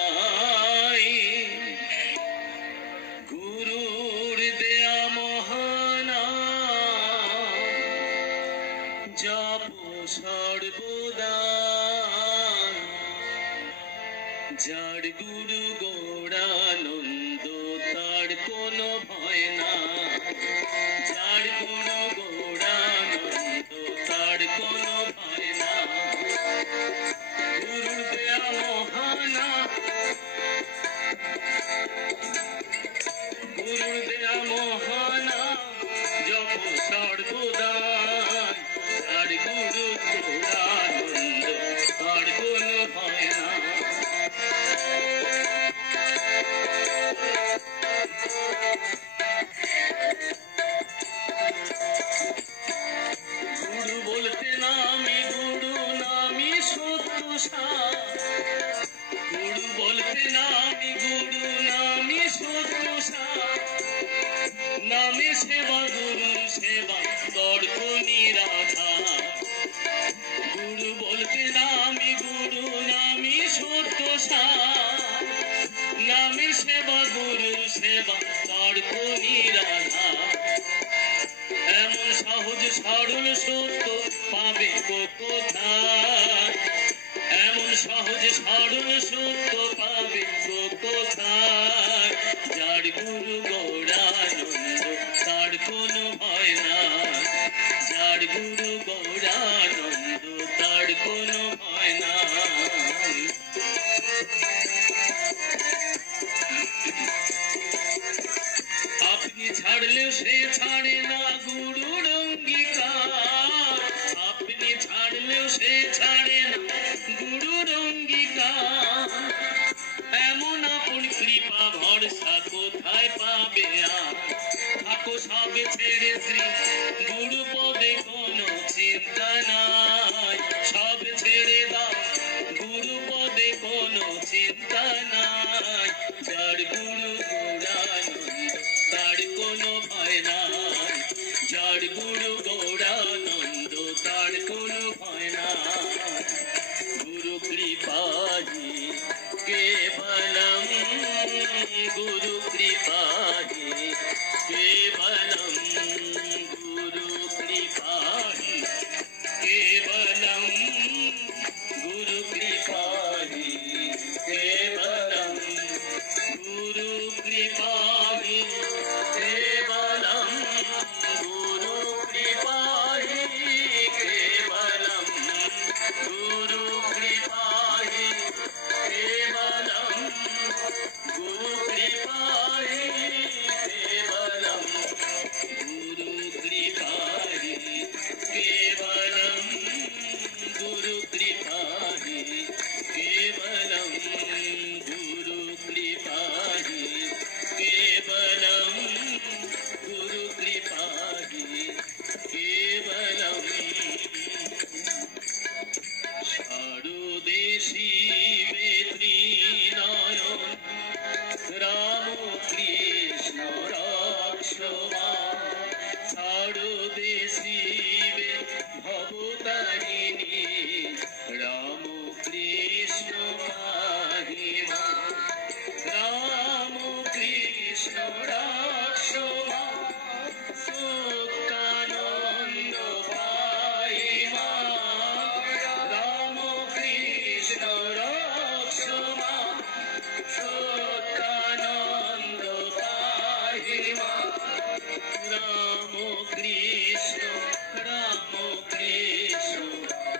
সর্বদাই গুরুর দেয়া মহানাম জপ সর্বদাই যার গুরু গৌরানন্দ তার কোনো ভয় না যার গুরু গৌরানন্দ তার কোনো ভয় না গুরুর দেয়া মহানাম গুরুর দেয়া মহানাম জপ সর্বদাই যার গুরু গৌরানন্দ তার কোনো ভয় না গুরু বলতে নামি গুরু নামি সত্য সার গুরু বলতে নামি গুরু নামি সত্য সার নামে সেবা গুরু সেবা তর্ক নিরাধার গুরু বলতে নামি গুরু নামি সত্য সার নামে সেবা গুরু সেবা তর্ক নিরাধার এমন সহজ সরল সত্য পাবে কোথায় এমন সহজ সরল সত্য পাবে কোথায় যার গুরু গৌরানন্দ তার কোনো ভয় না যার গুরু গৌরানন্দ তার কোনো ভয় না আপনি ছাড়লেও সে ছাড়ে না গুরুর অঙ্গীকার আপনি ছাড়লেও সে ছাড়ে না গুরুর অঙ্গীকার এমন আপন কৃপা ভরসা কোথায় পাবে আর থাকো সবে ছেড়ে শ্রী গুরু পদে কোনো চিন্তা নাই সব ছেড়ে দাও গুরু পদে কোনো চিন্তা নাই যার গুরু গৌরানন্দ তার কোনো ভয় নাই যার গুরু গৌরানন্দ তার কোনো ভয় নাই গুরু কৃপাহি কেবলম গুরু কৃপাহি কেবলম গুরু কৃপাহি केवलम गुरु कृपाहि केवलम गुरु कृपाहि केवलम गुरु कृपाहि केवलम गुरु कृपाहि केवलम गुरु कृपाहि केवलम गुरु कृपाहि केवलम गुरु कृपाहि केवलम गुरु कृपाहि केवलम गुरु कृपाहि केवलम सारुदेशी वेत्रीनायन राम कृष्ण रक्षमान सारुदेशी भवतारिणी राम कृष्ण महिमा राम कृष्ण रक्षमा सुतानंद पाइमा राम कृष्ण रक्षमा सुतानंद पाइमा राम कृष्ण राम कृष्ण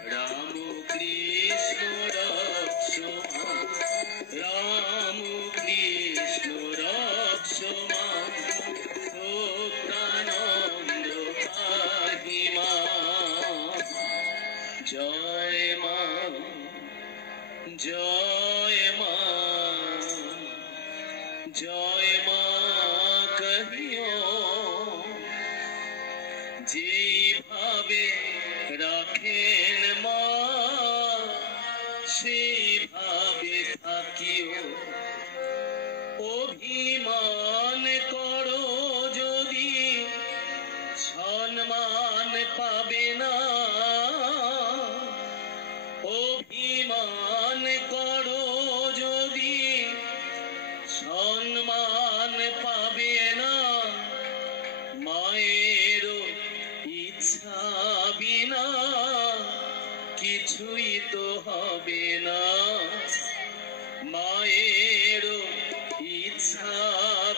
राम कृष्ण रक्षमा राम कृष्ण रक्षमा सत्यानंद पाहि मां जय मां जय मां जय मां कहियो যেভাবে রাখেন মা সেভাবে থাকিও অভিমান করো যদি সম্মান পাবে না অভিমান মায়ের ইচ্ছা বিনা কিছুই তো হবে না, মায়ের ইচ্ছা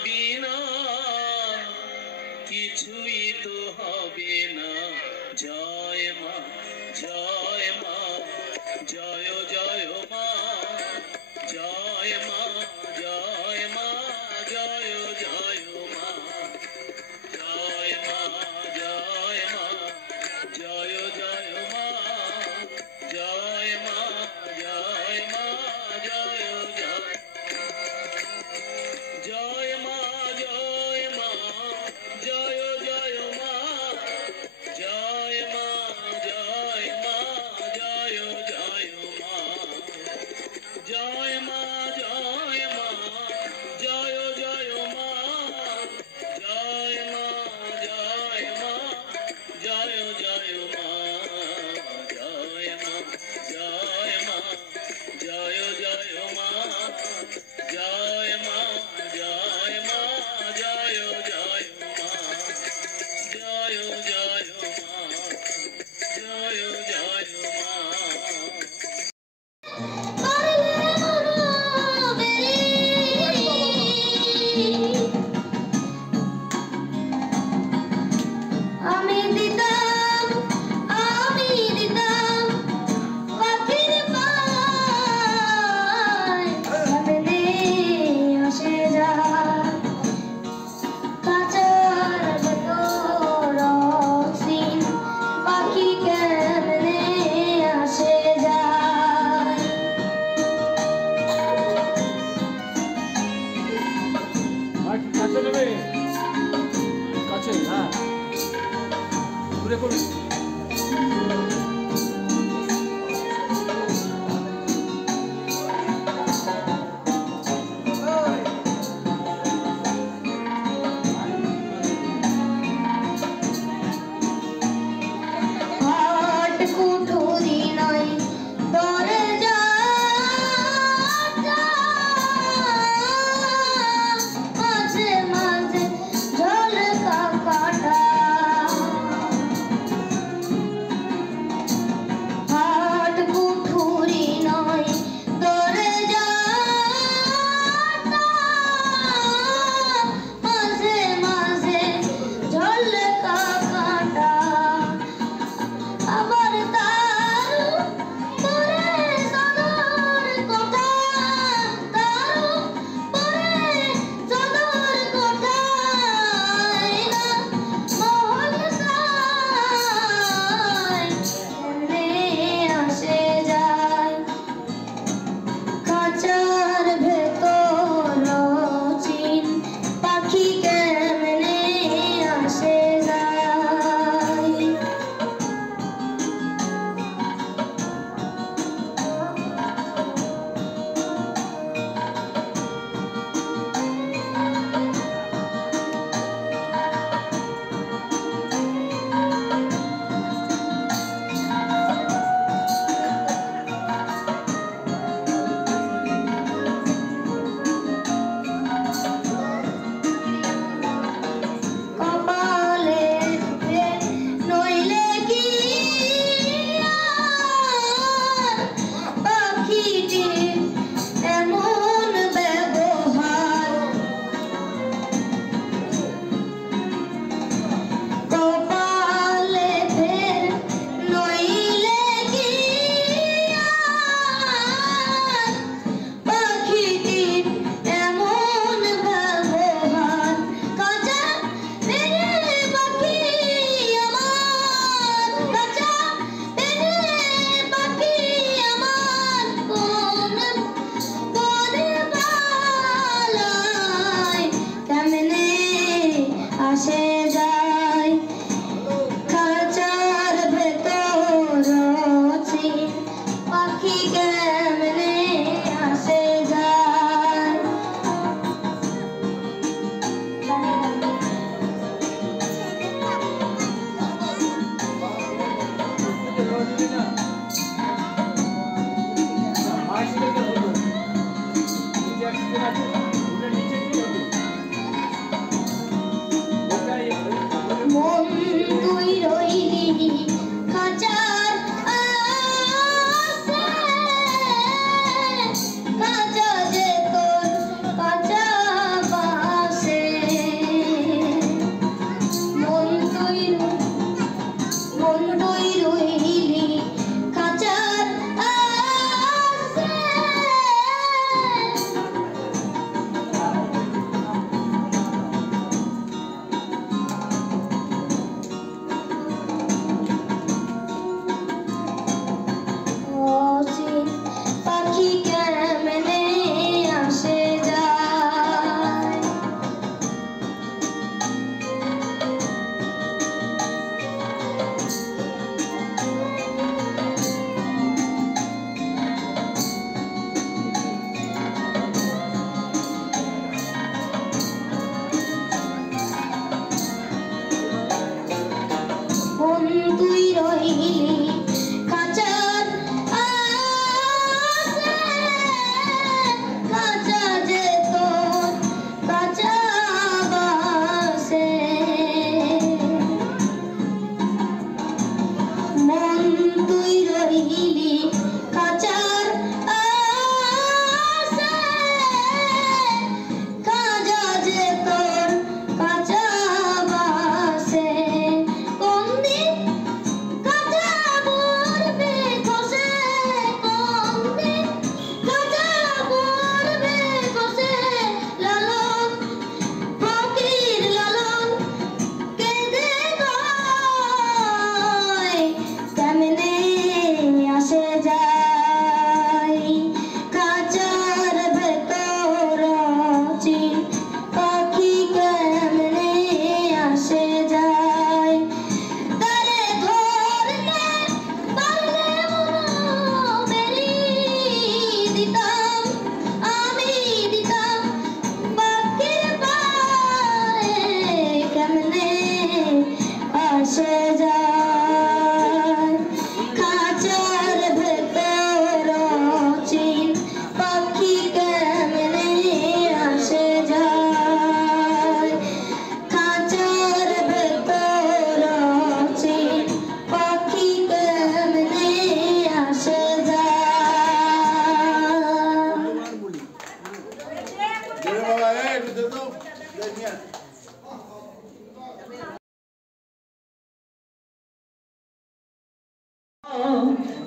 বিনা কিছুই তো হবে না। জয় মা, জয় মা, জয় জয় মা, জয় মা, জয় মা, জয় জয় মা, জয় মা, জয় মা, জয় জয় মা, জয় মা, জয় মা, জয় জয়, জয় মা, জয় মা, জয় জয় মা, জয় মা, জয় মা, জয় জয় মা, জয় মা, জয় মা, জয় জয় মা, জয় মা, জয় মা, জয় জয় মা, জয় মা, জয় মা, জয় জয় মা, জয় মা, জয় মা, জয় জয় মা, জয় জয় মা, জয় জয় মা। আমি দিতাম পাখির পায় কেমনে আসে যায় কাঁচার ভেতর অসীম পাখি কেমনে আসে যায়। কাছে নেবে কাছে, হ্যাঁ ঘুরে করুন। হাট কুঠুরি নাই দরজা মাঝে মাঝে ঝলকা কাটা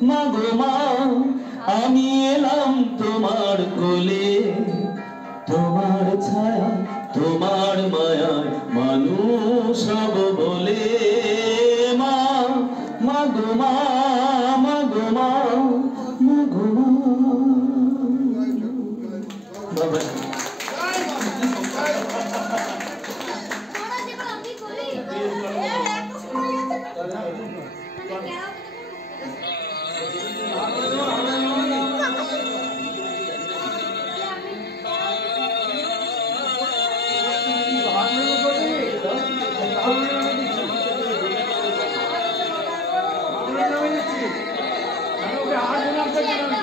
মাগো মা আমি এলাম তোমার কোলে, তোমার ছায়া তোমার মায়ায় মানুষ হব বলে। মা মাগো মা মাগো মা মাগো মা। বাবা I'm